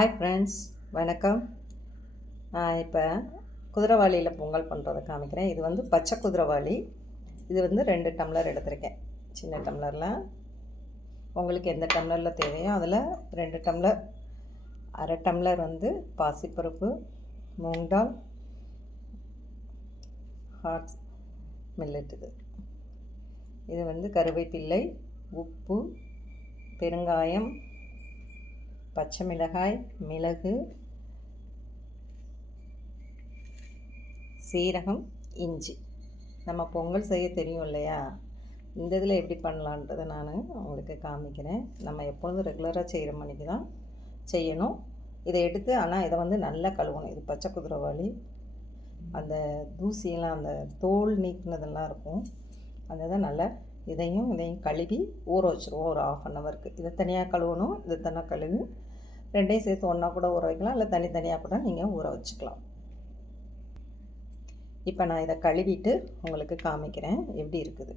Hi friends, வணக்கம். நான் இப்போ குதிரைவாளியில் பொங்கல் பண்ணுறதை காமிக்கிறேன். இது வந்து பச்சை குதிரைவாளி. இது வந்து 2 டம்ளர் எடுத்திருக்கேன். சின்ன டம்ளரில் உங்களுக்கு எந்த டம்ளரில் தேவையோ அதில் 2 டம்ளர், அரை டம்ளர் வந்து பாசிப்பருப்பு, மூங் தால், ஹாட் மில்லட். இது வந்து கருவேப்பிலை, உப்பு, பெருங்காயம், பச்சை மிளகாய், மிளகு, சீரகம், இஞ்சி. நம்ம பொங்கல் செய்ய தெரியும் இல்லையா, இந்த இதில் எப்படி பண்ணலான்றதை நான் உங்களுக்கு காமிக்கிறேன். நம்ம எப்பொழுதும் ரெகுலராக செய்கிற மணிக்கு தான் செய்யணும். இதை எடுத்து ஆனால் இதை வந்து நல்லா கழுவணும். இது பச்சை குதிரைவாளி. அந்த தூசியெல்லாம், அந்த தோல் நீக்கினதெல்லாம் இருக்கும். அதை தான் நல்லா இதையும் கழுவி ஊற வச்சுருவோம் ஒரு 1/2 ஹவருக்கு. இதை தனியாக கழுவணும், இதை தனியாக கழுவி 2யும் சேர்த்து ஒன்றா கூட ஊற வைக்கலாம், இல்லை தனித்தனியாக கூட நீங்கள் ஊற வச்சுக்கலாம். இப்போ நான் இதை கழுவிட்டு உங்களுக்கு காமிக்கிறேன் எப்படி இருக்குது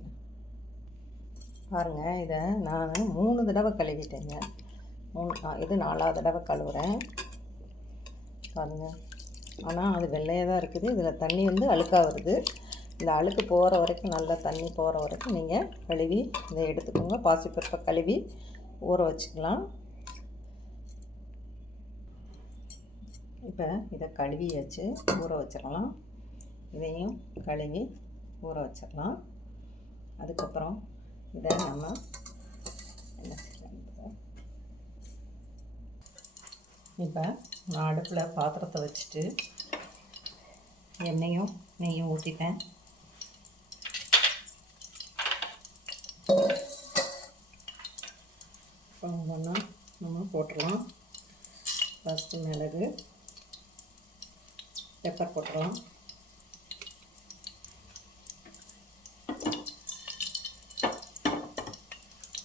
பாருங்கள். இதை நான் 3 தடவை கழுவிட்டேங்க. இது 4ஆவது தடவை கழுவுறேன் பாருங்கள். ஆனால் அது வெள்ளையாக தான் இருக்குது. இதில் தண்ணி வந்து அழுக்காக வருது. இந்த அழுக்கு போகிற வரைக்கும், நல்லா தண்ணி போகிற வரைக்கும் நீங்கள் கழுவி இதை எடுத்துக்கோங்க. பாசிப்பருப்பை கழுவி ஊற வச்சுக்கலாம். இப்போ இதை கழுவியாச்சு, ஊற வச்சிடலாம். இதையும் கழுவி ஊற வச்சிடலாம். அதுக்கப்புறம் இதை நம்ம என்ன செய்யலாம், இப்போ நான் அடுப்பில் பாத்திரத்தை வச்சுட்டு எண்ணெயும் நெய்யும் ஊற்றிட்டேன். ஒவ்வொன்றா நம்ம போட்டுடலாம். ஃபஸ்ட்டு மிளகு, பெப்பர் போட்டுடலாம்.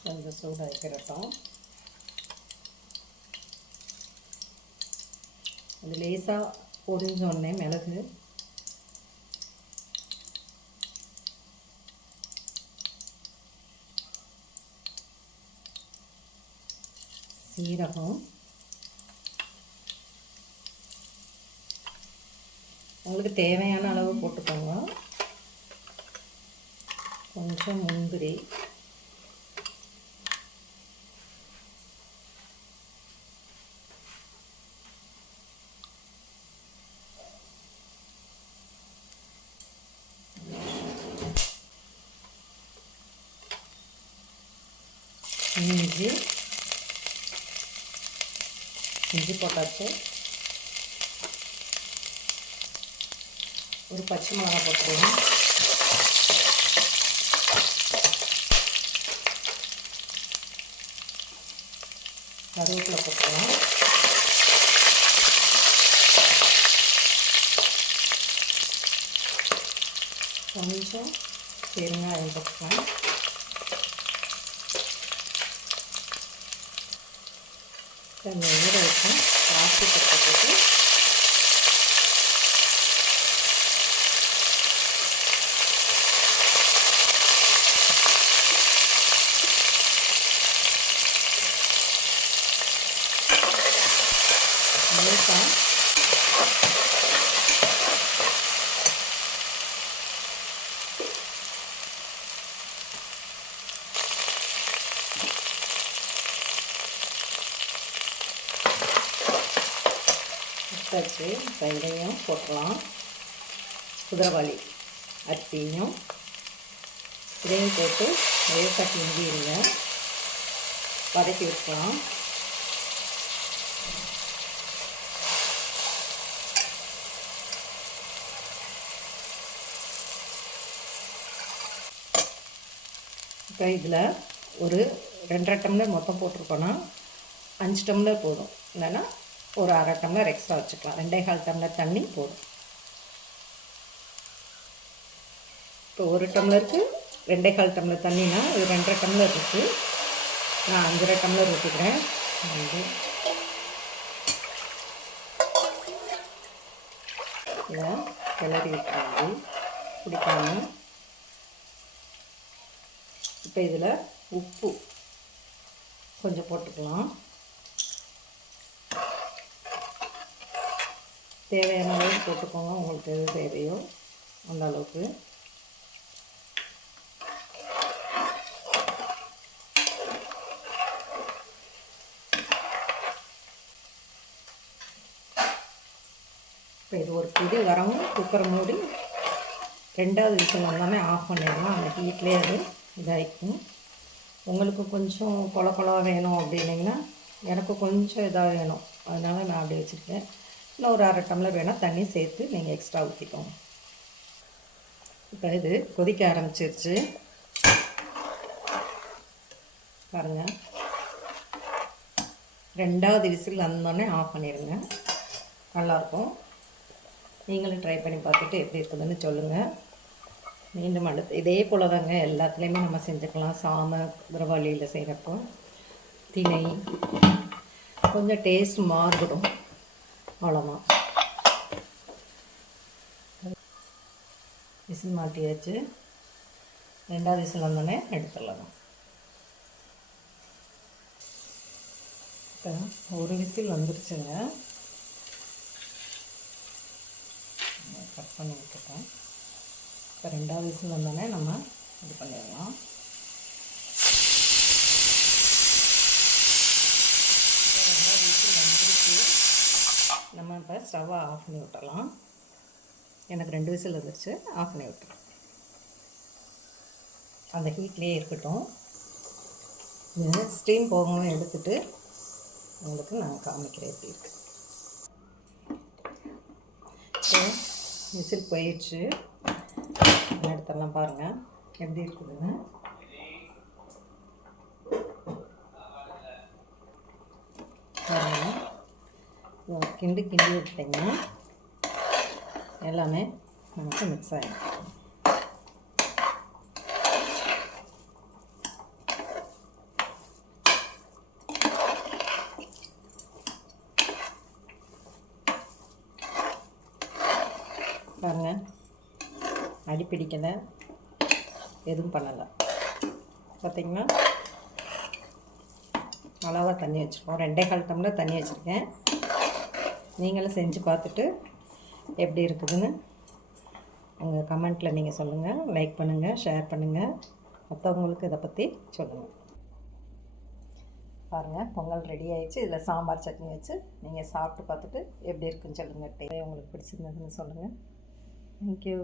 கொஞ்சம் சூடாக வைக்கிறட்டும். அது லேசாக பொரிஞ்சோடனே மிளகு, சீரகம், உங்களுக்கு தேவையான அளவு போட்டுக்கோங்க. கொஞ்சம் முந்திரி, இஞ்சி போட்டாச்சு. ஒரு பச்சை மிளகாய் போட்டுருவோம். கருவேப்பிலை போட்டுருவோம். கொஞ்சம் பெருங்காயம் போட்டுக்கலாம். கொஞ்சம் ஊற வச்சோம். பாசிப்பருப்பை போட்டு வச்சு வெங்காயம் போட்டுடலாம். குதிரைவாளி அரிசியும் இதையும் போட்டு லேசாக கிண்டிடுங்க, வதக்கி விட்டுக்கலாம். இப்போ இதில் ஒரு 2.5 டம்ளர் மொத்தம் போட்டிருக்கோன்னா 5 டம்ளர் போதும். இல்லைன்னா ஒரு அரை டம்ளர் எக்ஸ்ட்ரா வச்சுக்கலாம். 2.25 டம்ளர் தண்ணி போதும். இப்போ 1 டம்ளருக்கு 2.25 டம்ளர் தண்ணினா இது 2.5 டம்ளர் இருக்குது. நான் 5.5 டம்ளர் ஊற்றிக்கிறேன். இதை கிளறி விட்டுறாங்க பிடிக்காம. இப்போ இதில் உப்பு கொஞ்சம் போட்டுக்கலாம். தேவையான அளவுக்கு போட்டுக்கோங்க, உங்களுக்கு எது தேவையோ அந்த அளவுக்கு. இப்போ இது ஒரு இது வரவும் குக்கரை மூடி 2வது விசில் வந்தோடனே ஆஃப் பண்ணிடலாம். அந்த ஹீட்லேயே அது இதாகிக்கும். உங்களுக்கு கொஞ்சம் கொல கொலவாக வேணும் அப்படின்னிங்கன்னா, எனக்கு கொஞ்சம் இதாக வேணும், அதனால் நான் அப்படி வச்சுருக்கேன். இன்னும் ஒரு 1/2 டம்ளர் வேணால் தண்ணி சேர்த்து நீங்கள் எக்ஸ்ட்ரா ஊற்றிக்கோங்க. இப்போ இது கொதிக்க ஆரம்பிச்சிருச்சு பாருங்கள். 2வது விசில் வந்தோடனே ஆஃப் பண்ணிடுங்க. நல்லாயிருக்கும். நீங்களும் ட்ரை பண்ணி பார்த்துட்டு எப்படி இருக்குதுன்னு சொல்லுங்கள். மீண்டும் அடுத்து இதே போல் தாங்க எல்லாத்துலேயுமே நம்ம செஞ்சுக்கலாம். சாமை குதிரவாளியில் செய்கிறப்போ திணை கொஞ்சம் டேஸ்ட் மாறுபடும், அவ்வளோதான். விசில் மாட்டியாச்சு. 2வது விசில் வந்தோடனே எடுத்துடலாம். இப்போ ஒரு விசில் வந்துருச்சுங்க. கட் பண்ணி விட்டுட்டேன். இப்போ 2வது விசில் வந்தோடனே நம்ம இது பண்ணிடலாம். நம்ம இப்போ ஸ்டவ்வை ஆஃப் பண்ணி விட்டுறலாம். எனக்கு 2 விசில் வந்துருச்சு, ஆஃப் பண்ணி விட்டுறேன். அந்த ஹீட்லேயே இருக்கட்டும். இது ஸ்டீம் போகணும், எடுத்துகிட்டு உங்களுக்கு நான் காமிக்கிறேன் எப்படி இருக்குது. ஸோ விசில் போயிடுச்சு, எடுத்துடலாம். பாருங்கள் எப்படி இருக்குதுன்னு. கிண்டி விட்டிங்கன்னா எல்லாமே நமக்கு மிக்ஸ் ஆகிடும். பாருங்கள், அடிப்பிடிக்கலை, எதுவும் பண்ணலை. பார்த்திங்களா, அளவாக தண்ணி வச்சுருக்கோம். 2.25 டம்ளர் தண்ணி வச்சுருக்கேன். நீங்களும் செஞ்சு பார்த்துட்டு எப்படி இருக்குதுன்னு உங்கள் கமெண்ட்டில் நீங்கள் சொல்லுங்கள். லைக் பண்ணுங்கள், ஷேர் பண்ணுங்கள், மற்றவங்களுக்கு இதை பற்றி சொல்லுங்கள். பாருங்கள், பொங்கல் ரெடி ஆகிடுச்சு. இதில் சாம்பார் சட்னி வச்சு நீங்கள் சாப்பிட்டு பார்த்துட்டு எப்படி இருக்குன்னு சொல்லுங்கள். உங்களுக்கு பிடிச்சிருந்ததுன்னு சொல்லுங்கள். தேங்க்யூ.